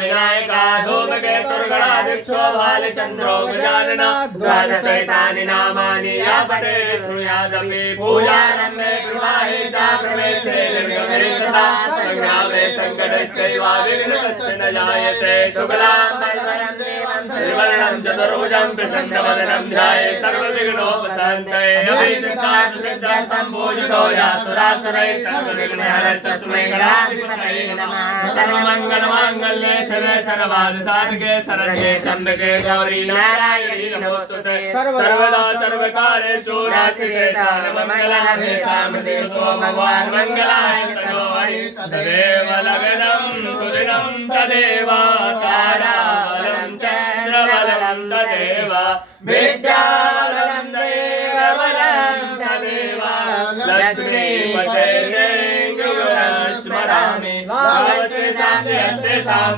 विनायका धूमकेतुर्गणादिक्षो भालचन्द्रो गजानना द्वादशैतानि नामानि या पठेत् शृणुयादपि पूजारम्भे विवाहे च प्रवेशे निर्विघ्नता संग्रामे सङ्कटश्चैव विघ्नस्तस्य न जायते शुक्लां वरदं देवं त्रिवर्णं चतुर्भुजं प्रसन्नवदनं ध्यायेत् सर्वविघ्नोपशान्तये अभिषिक्तार्थं पूजितो यासुरासुरैः सर्वविघ्नहरः तस्मै गणाधिपतये नमः सर्वमङ्गलमाङ्गल्ये शिवे सर्वार्थसाधके शरण्ये त्र्यम्बके गौरी नारायणी नमोस्तुते सर्वदा सर्वकार्येषु नास्तिके सर्वमङ्गलमे सामदेवो भगवान् मङ्गलाय तनो हरि तदेव लग्नं सुदिनं तदेव ताराबलं चन्द्रबलं तदेव विद्याबलं देवबलं तदेव लक्ष्मीपते स्मरामि नमस्ते साम्ये सां